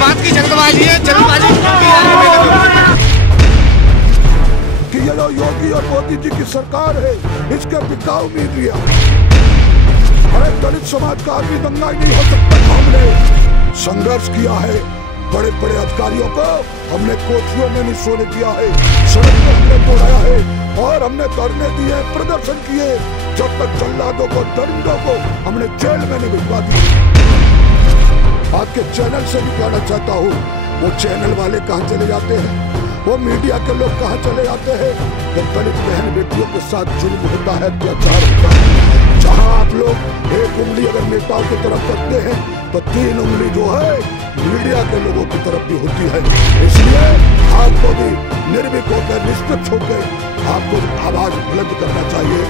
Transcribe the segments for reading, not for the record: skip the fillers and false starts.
बात की जल्दबाजी है, जल्दबाजी कि ये जो योगी और मोदी जी की सरकार है, इसके बिकाऊ मीडिया, अरे दलित समाज का आदमी दंगा नहीं हो सकता। हमने संघर्ष किया है, बड़े बड़े अधिकारियों को हमने कोठरियों में नहीं सोने दिया है, सड़क पर हमने दौड़ाया है और हमने धरने दिए, प्रदर्शन किए, जब तक जल्लादों को, दरिंदों को हमने जेल में नहीं भिजवा दिया। आपके चैनल से भी कहना चाहता हूँ, वो चैनल वाले कहाँ चले जाते हैं, वो मीडिया के लोग कहाँ चले जाते हैं जब दलित बहन बेटियों के साथ जुल्म होता है, अत्याचार होता है। जहाँ आप लोग एक उंगली अगर नेताओं की तरफ करते हैं तो 3 उंगली जो है मीडिया के लोगों की तरफ भी होती है। इसलिए आपको भी निर्भीक होकर, निष्पक्ष होकर आपको आवाज बुलंद करना चाहिए।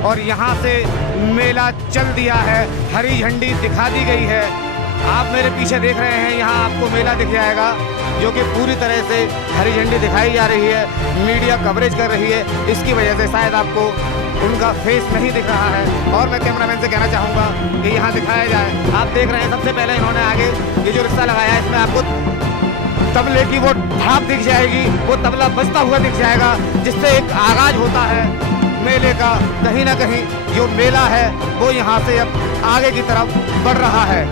और यहाँ से मेला चल दिया है, हरी झंडी दिखा दी गई है। आप मेरे पीछे देख रहे हैं, यहाँ आपको मेला दिख जाएगा जो कि पूरी तरह से हरी झंडी दिखाई जा रही है, मीडिया कवरेज कर रही है। इसकी वजह से शायद आपको उनका फेस नहीं दिख रहा है और मैं कैमरामैन से कहना चाहूँगा कि यहाँ दिखाया जाए। आप देख रहे हैं, सबसे पहले इन्होंने आगे ये जो रिक्शा लगाया है, इसमें आपको तबले की वो भाप दिख जाएगी, वो तबला बजता हुआ दिख जाएगा, जिससे एक आगाज होता है मेले का। कहीं ना कहीं जो मेला है वो यहाँ से अब आगे की तरफ बढ़ रहा है,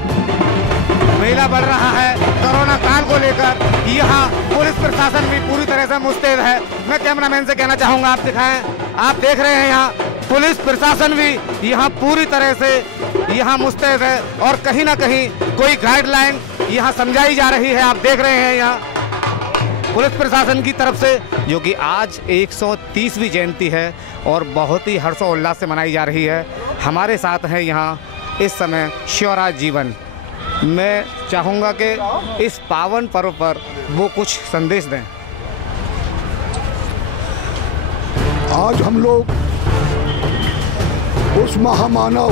मेला बढ़ रहा है। कोरोना काल को लेकर यहाँ पुलिस प्रशासन भी पूरी तरह से मुस्तैद है। मैं कैमरामैन से कहना चाहूँगा, आप दिखाएं, आप देख रहे हैं यहाँ पुलिस प्रशासन भी यहाँ पूरी तरह से यहाँ मुस्तैद है और कहीं ना कहीं कोई गाइडलाइन यहाँ समझाई जा रही है। आप देख रहे हैं यहाँ पुलिस प्रशासन की तरफ से, जो कि आज 130वीं जयंती है और बहुत ही हर्षोल्लास से मनाई जा रही है। हमारे साथ हैं यहाँ इस समय शिवराज जीवन। मैं चाहूँगा कि इस पावन पर्व पर वो कुछ संदेश दें। आज हम लोग उस महामानव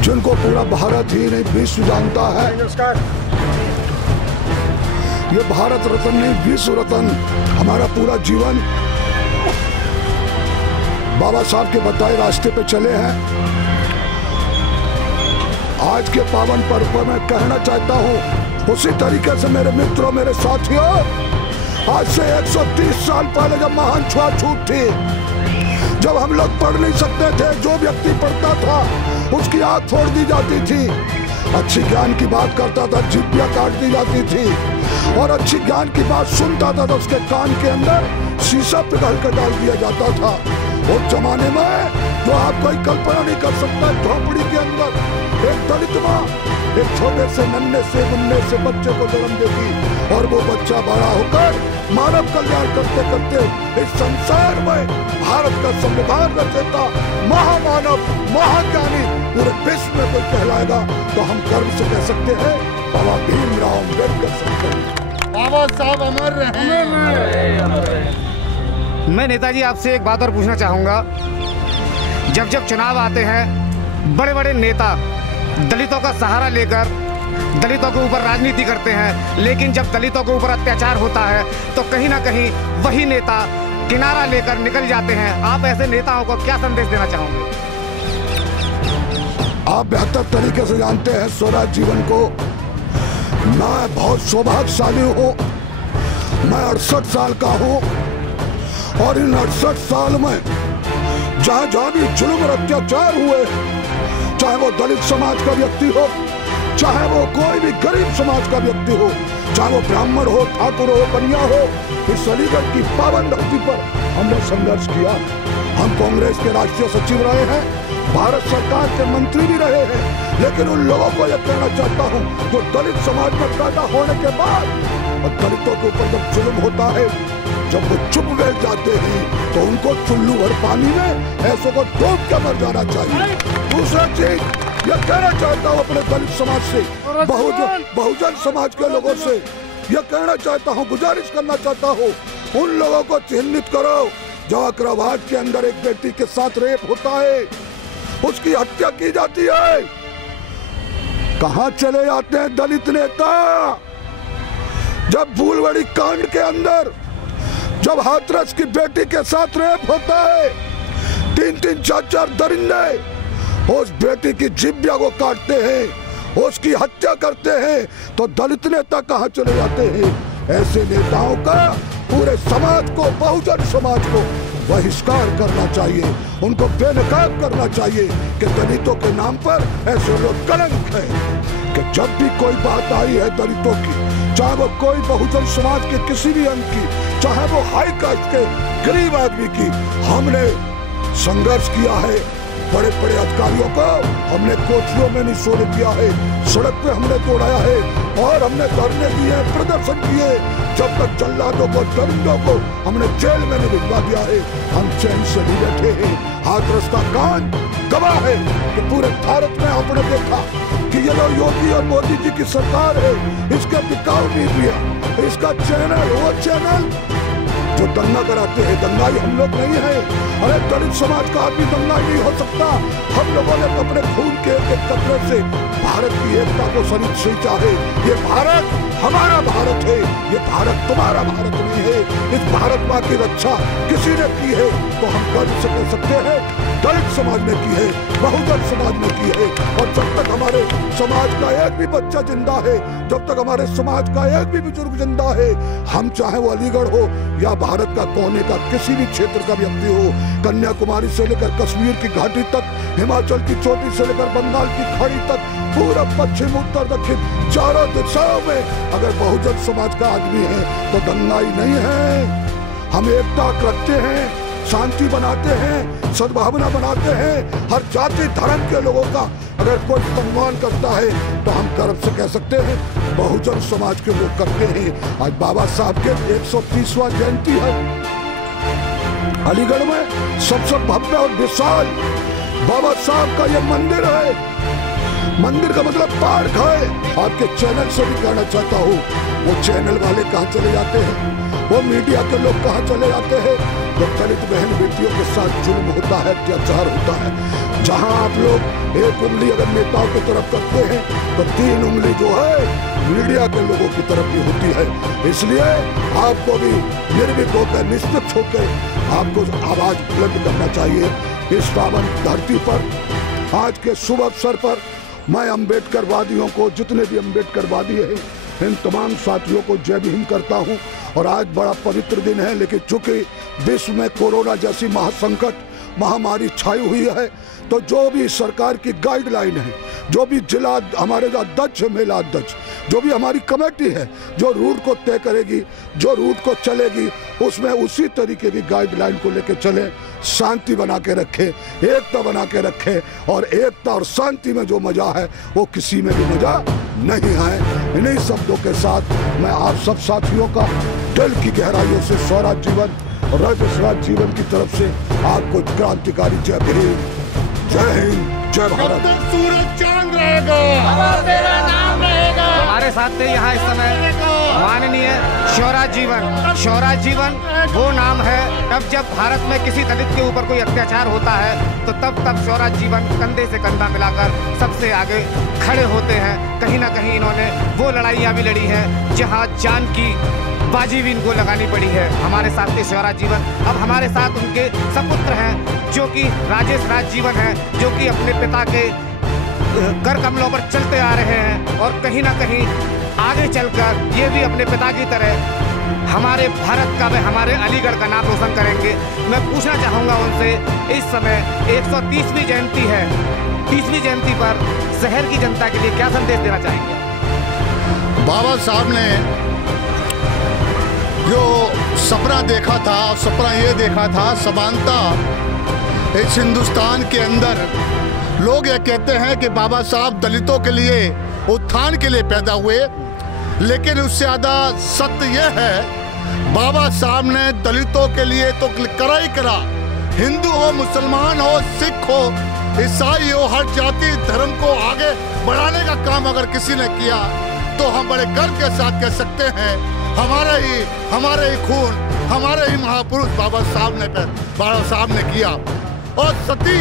जिनको पूरा भारत ही नहीं विश्व जानता है, ये भारत रत्न नहीं विश्व रत्न, हमारा पूरा जीवन बाबा साहब के बताए रास्ते पे चले हैं। आज के पावन पर्व पर मैं कहना चाहता हूँ, उसी तरीके से मेरे मित्रों, मेरे साथियों, आज से 130 साल पहले जब महान छुआछूत थी, जब हम लोग पढ़ नहीं सकते थे, जो व्यक्ति पढ़ता था उसकी आंख फोड़ दी जाती थी, अच्छी ज्ञान की बात करता था जिब्बियां काट दी जाती थी, और अच्छी ज्ञान की बात सुनता था तो उसके कान के अंदर शीशा पिघल कर डाल दिया जाता था। उस जमाने में जो आप कोई कल्पना नहीं कर सकता, झोपड़ी के अंदर एक दलित माँ एक छोटे से नन्हे से मुन्ने से बच्चे को जन्म देती और वो बच्चा बड़ा होकर मानव कल्याण करते करते इस संसार में भारत का संविधान रचेता, महामानव, महाज्ञानी पूरे विश्व में कोई कहलाएगा तो हम गर्व से कह सकते हैं बाबा भीमराव अम्बेडकर साहब। बाबा साहब अमर रहे। मैं नेताजी आपसे एक बात और पूछना चाहूँगा, जब जब चुनाव आते हैं बड़े बड़े नेता दलितों का सहारा लेकर दलितों के ऊपर राजनीति करते हैं, लेकिन जब दलितों के ऊपर अत्याचार होता है तो कहीं ना कहीं वही नेता किनारा लेकर निकल जाते हैं। आप ऐसे नेताओं को क्या संदेश देना चाहोगे? आप बेहतर तरीके से जानते हैं स्वराज जीवन को। मैं बहुत सौभाग्यशाली हूँ, मैं 68 साल का हूँ और इन 68 साल में जहाँ जहाँ भी जुल्म और अत्याचार हुए, चाहे वो दलित समाज का व्यक्ति हो, चाहे वो कोई भी गरीब समाज का व्यक्ति हो, चाहे वो ब्राह्मण हो, ठाकुर हो, कन्या हो, इस अलीगढ़ की पावन धरती पर हमने संघर्ष किया। हम कांग्रेस के राष्ट्रीय सचिव रहे हैं, भारत सरकार के मंत्री भी रहे हैं, लेकिन उन लोगों को यह कहना चाहता हूं जो दलित समाज में पैदा होने के बाद और दलितों के ऊपर जब जुल्म होता है, जब वो चुप बैठ जाते हैं तो उनको चुल्लू भर पानी में ऐसों को डूब के मर जाना चाहिए। दूसरा चीज यह कहना चाहता हूँ अपने दलित समाज से, बहुजन समाज के लोगों से यह कहना चाहता हूँ, गुजारिश करना चाहता हूँ, उन लोगों को चिन्हित करो जो अकराबाद के अंदर एक बेटी के साथ रेप होता है, उसकी हत्या की जाती है। कहां चले जाते हैं दलित नेता? जब फूलवाड़ी कांड के अंदर जब हाथरस की बेटी के साथ रेप होता है, 3-3 4-4 दरिंदे उस बेटी की जिब्या को काटते हैं, उसकी हत्या करते हैं, तो दलित नेता कहां चले जाते हैं? ऐसे नेताओं का पूरे समाज को, बहुजन समाज को बहिष्कार करना चाहिए, उनको बेनकाब करना चाहिए कि दलितों के नाम पर ऐसे लोग कलंक है। कि जब भी कोई बात आई है दलितों की, चाहे वो कोई बहुजन समाज के किसी भी अंग की, चाहे वो हाई कास्ट के गरीब आदमी की, हमने संघर्ष किया है। बड़े बड़े अधिकारियों को हमने कोठरियों में नहीं सोने दिया है, सड़क पे हमने दौड़ाया है और हमने धरने दिए, प्रदर्शन किए, जब तक जल्लादों को, दरिंदों को हमने जेल में नहीं भिजवा दिया है। हम चैन से नहीं बैठे हैं। हाथरस का कांड गवाह है कि पूरे भारत में आपने देखा कि ये लोग योगी और मोदी जी की सरकार है, इसके बिकाऊ मीडिया, इसका चैनल, वो चैनल जो दंगा कराते हैं, दंगाई हम लोग नहीं है। अरे दलित समाज का आदमी दंगाई नहीं हो सकता। हम लोगों ने अपने खून के एक कतरे से भारत की एकता को शरीर सींचा है। ये भारत हमारा भारत है, ये भारत तुम्हारा भारत नहीं है। इस भारत माँ की रक्षा किसी ने की है तो हम गर्व से कह सकते हैं दलित समाज ने की है, बहुजन समाज ने की है। और जब तक हमारे समाज का एक भी बच्चा जिंदा है, जब तक हमारे समाज का एक भी बुजुर्ग जिंदा है, हम चाहे वो अलीगढ़ हो या भारत का कोने का किसी भी क्षेत्र का व्यक्ति हो, कन्याकुमारी से लेकर कश्मीर की घाटी तक, हिमाचल की चोटी से लेकर बंगाल की खाड़ी तक, पूरब पश्चिम उत्तर दक्षिण चारों दिशाओं में अगर बहुजन समाज का आदमी है तो दंगाई नहीं है। हम एकता रखते हैं, शांति बनाते हैं, सद्भावना बनाते हैं। हर जाति धर्म के लोगों का अगर कोई सम्मान करता है तो हम गर्व से कह सकते हैं बहुजन समाज के लोग करते हैं। आज बाबा साहब के 130वां जयंती है। अलीगढ़ में सबसे भव्य और विशाल बाबा साहब का यह मंदिर है। मंदिर का मतलब पार्क है। आपके चैनल से भी कहना चाहता हूँ, वो चैनल वाले कहाँ चले जाते हैं, वो मीडिया के लोग कहाँ चले जाते हैं? जब दलित बहन बेटियों के साथ जुल्म होता है, अत्याचार होता है, जहाँ आप लोग एक उंगली अगर नेताओं की तरफ करते हैं तो 3 उंगली जो है मीडिया के लोगों की तरफ भी होती है। इसलिए आपको भी निर्भीक होकर, निश्चित होकर आपको आवाज बुलंद करना चाहिए। इस पावन धरती पर आज के शुभ अवसर पर मैं अम्बेडकरवादियों को, जितने भी अम्बेडकरवादी हैं, इन तमाम साथियों को जय भीम करता हूं। और आज बड़ा पवित्र दिन है, लेकिन चूंकि विश्व में कोरोना जैसी महासंकट, महामारी छाई हुई है, तो जो भी सरकार की गाइडलाइन है, जो भी जिला हमारे जो अध्यक्ष है, मेला अध्यक्ष, जो भी हमारी कमेटी है, जो रूट को तय करेगी, जो रूट को चलेगी, उसमें उसी तरीके की गाइडलाइन को लेकर चले, शांति बना के रखे, एकता बना के रखे। और एकता और शांति में जो मजा है वो किसी में भी मजा नहीं है। इन्हीं शब्दों के साथ मैं आप सब साथियों का दिल की गहराइयों से स्वराज जीवन और स्वराज जीवन की तरफ से आपको क्रांतिकारी जय भीम, जय हिंद, जय भारत। सूरज चांद रहेगा, तेरा नाम रहेगा। हमारे साथ थे यहाँ इस समय माननीय स्वराज जीवन। स्वराज जीवन वो नाम है, तब जब भारत में किसी दलित के ऊपर कोई अत्याचार होता है तो तब स्वराज जीवन कंधे से कंधा मिलाकर सबसे आगे खड़े होते हैं। कहीं ना कहीं इन्होंने वो लड़ाइयाँ भी लड़ी हैं जहाँ जान की बाजी भी इनको लगानी पड़ी है। हमारे साथ थे स्वराज जीवन। अब हमारे साथ उनके सपुत्र हैं जो कि राजेश राज जीवन है, जो कि अपने पिता के कर कमलों पर चलते आ रहे हैं और कहीं ना कहीं आगे चलकर ये भी अपने पिता की तरह हमारे भारत का व हमारे अलीगढ़ का नाम रोशन करेंगे। मैं पूछना चाहूँगा उनसे, इस समय 130वीं जयंती है, 30वीं जयंती पर शहर की जनता के लिए क्या संदेश देना चाहेंगे? बाबा साहब ने जो सपना देखा था, सपना ये देखा था समानता इस हिंदुस्तान के अंदर लोग ये कहते हैं कि बाबा साहब दलितों के लिए, उत्थान के लिए पैदा हुए, लेकिन उससे ज़्यादा सत्य यह है बाबा साहब ने दलितों के लिए तो करा ही करा। हिंदू हो, मुसलमान हो, सिख हो, ईसाई हो, हर जाति धर्म को आगे बढ़ाने का काम अगर किसी ने किया तो हम बड़े गर्व के साथ कह सकते हैं हमारे ही खून, हमारे ही महापुरुष बाबा साहब ने किया। और सती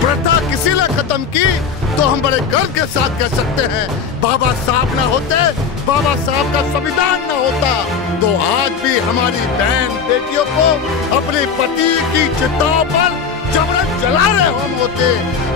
प्रथा किसी ने खत्म की तो हम बड़े गर्व के साथ कह सकते हैं बाबा साहब ना होते, बाबा साहब का संविधान ना होता तो आज भी हमारी बहन बेटियों को अपने पति की चिताओं पर जबरन जला रहे हम होते।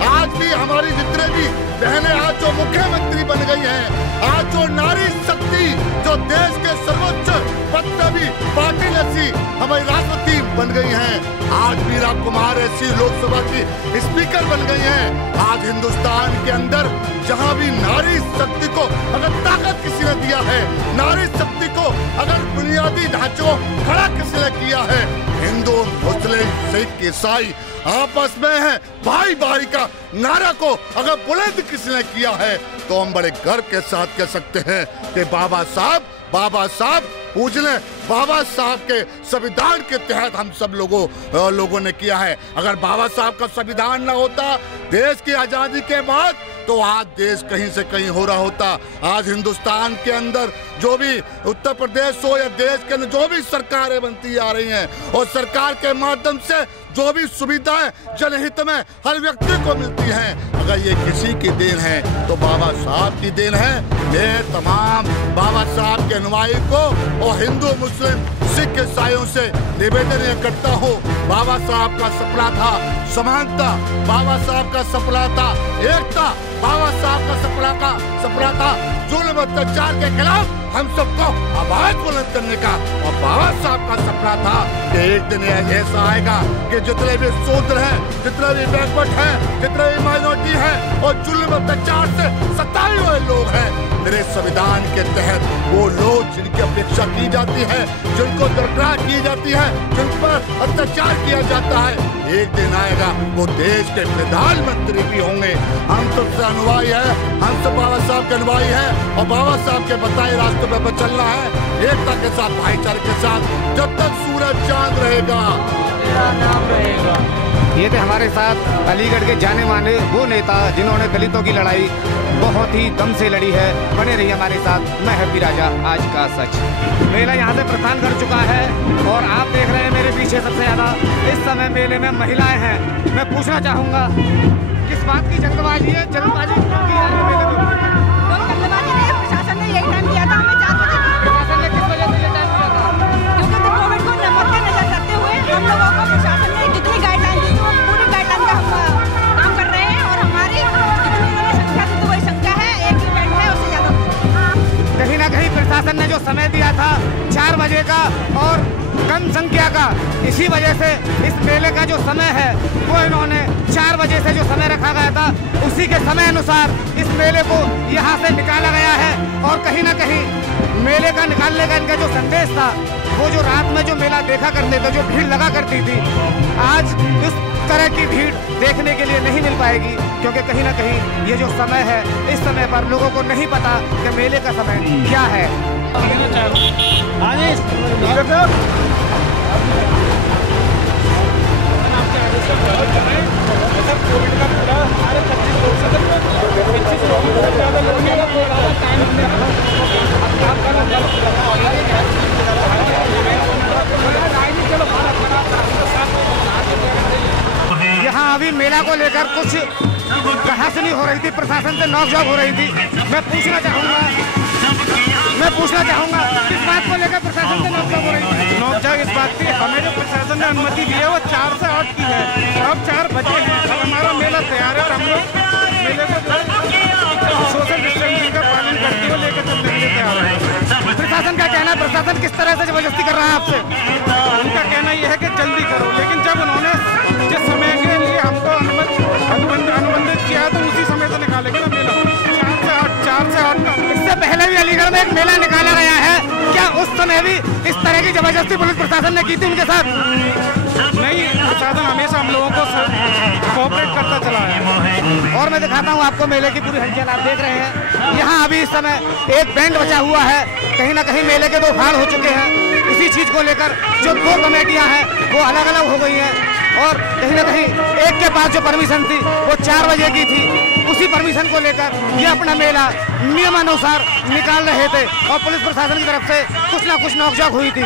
आज भी हमारी जितने भी बहनें आज जो मुख्यमंत्री बन गई हैं, आज जो नारी शक्ति जो देश के सर्वोच्च पद पे भी पाटिल ऐसी हमारी राष्ट्रपति बन गई हैं, आज मीरा कुमार ऐसी लोकसभा की स्पीकर बन गई हैं। आज हिंदुस्तान के अंदर जहां भी नारी शक्ति को अगर ताकत किसी ने दिया है, नारी शक्ति को अगर बुनियादी ढांचों खड़ा किसी ने किया है, हिंदू, मुस्लिम, सिख, ईसाई आपस में है, भाई भाई का नारा को अगर बुलंद किसी ने किया है तो हम बड़े गर्व के साथ कह सकते हैं कि बाबा साहब पूजने बाबा साहब के संविधान के तहत हम सब लोगों ने किया है। अगर बाबा साहब का संविधान ना होता देश की आजादी के बाद तो आज देश कहीं से कहीं हो रहा होता। आज हिंदुस्तान के अंदर जो भी उत्तर प्रदेश हो या देश के अंदर जो भी सरकारें बनती आ रही हैं और सरकार के माध्यम से जो भी सुविधाएं जनहित में हर व्यक्ति को मिलती हैं, अगर ये किसी की देन है तो बाबा साहब की देन है। मैं तमाम बाबा साहब के अनुयायी को और हिंदू, मुस्लिम, सिख, ईसाइयों से निवेदन ये करता हूँ, बाबा साहब का सपना था समानता, बाबा साहब का सपना था एकता, बाबा साहब का सपना था जुल्म अत्याचार के खिलाफ हम सबको आवाज बुलंद करने का, और बाबा साहब का सपना था कि एक दिन ऐसा आएगा कि जितने भी शूद्र हैं, जितने भी बैकवर्ड हैं, जितने भी माइनॉरिटी हैं और जुल्म अत्याचार से सताए हुए लोग हैं, मेरे संविधान के तहत वो लोग जिनकी अपेक्षा की जाती है, जिनको दरकार की जाती है, जिन पर अत्याचार किया जाता है, एक दिन आएगा वो देश के प्रधानमंत्री भी होंगे। हम सबसे अनुयायी है, हम सब बाबा साहब के अनुयायी है और बाबा साहब के बताए रास्ते पे चलना है, एकता के साथ, भाईचारे के साथ, जब तक सूरज चांद रहेगा तेरा नाम रहेगा। ये थे हमारे साथ अलीगढ़ के जाने माने वो नेता जिन्होंने दलितों की लड़ाई बहुत ही दम से लड़ी है। बने रहिए हमारे साथ। मैं हैप्पी राजा, आज का सच। मेला यहाँ से प्रस्थान कर चुका है और आप देख रहे हैं मेरे पीछे सबसे ज्यादा इस समय मेले में महिलाएं हैं। मैं पूछना चाहूंगा किस बात की जल्दबाजी है, जल्दबाजी क्यों की है मेले में? जल्दबाजी नहीं, प्रशासन ने यही टाइम दिया था हमें 4 बजे। प्रशासन ने किस वजह से ये टाइम दिया था? क्योंकि कोविड को मद्देनजर रखते हुए हम लोगों को प्रशासन ने जितनी गाइडलाइन दी वो पूरी गाइडलाइन का हम काम कर रहे हैं और हमारी जितनी उन्होंने संख्या दी तो वही संख्या है, एक इवेंट है, उससे ज्यादा। कहीं ना कहीं प्रशासन ने जो समय दिया था 4 बजे का और कम संख्या का, इसी वजह से इस मेले का जो समय है वो इन्होंने 4 बजे से जो समय रखा गया था उसी के समय अनुसार इस मेले को यहाँ से निकाला गया है। और कहीं ना कहीं मेले का निकालने का इनका जो संदेश था, वो जो रात में जो मेला देखा करते थे, जो भीड़ लगा करती थी, आज इस तरह की भीड़ देखने के लिए नहीं मिल पाएगी, क्योंकि कहीं ना कहीं ये जो समय है, इस समय पर लोगों को नहीं पता कि मेले का समय क्या है। यहाँ अभी मेला को लेकर कुछ कहासुनी हो रही थी, प्रशासन से नोकझोंक हो रही थी। मैं पूछना चाहूँगा किस बात को लेकर प्रशासन से नोकझोंक हो रही थी? नोकझोंक इस बात की, हमें जो प्रशासन ने अनुमति दी है वो 4 से 8 की है। अब 4 बजे हैं, अब हमारा मेला तैयार है और हम लोग मेले को सोशल डिस्टेंसिंग का पालन करते हुए लेकर चलने के लिए तैयार है। प्रशासन का कहना है, प्रशासन किस तरह से जबरदस्ती कर रहा है आपसे? उनका कहना यह है कि जल्दी करो, लेकिन जब उन्होंने जिस समय के लिए हमको अनुबंधित किया तो उसी समय से निकालेंगे ना मेला। 4 से 8 का। इससे पहले भी अलीगढ़ में एक मेला निकाला गया है, क्या उस समय भी इस तरह की जबरदस्ती पुलिस प्रशासन ने की थी उनके साथ? नहीं, प्रशासन हमेशा हम लोगों को कोऑपरेट करता चला है। और मैं दिखाता हूँ आपको मेले की पूरी हलचल। आप देख रहे हैं यहाँ अभी इस समय एक बैंड बचा हुआ है। कहीं ना कहीं मेले के 2 भाग हो चुके हैं। इसी चीज को लेकर जो 2 कमेटियां हैं वो अलग अलग हो गई हैं और कहीं ना कहीं एक के पास जो परमिशन थी वो 4 बजे की थी। उसी परमिशन को लेकर ये अपना मेला नियमानुसार निकाल रहे थे और पुलिस प्रशासन की तरफ से कुछ ना कुछ नोकझोंक हुई थी।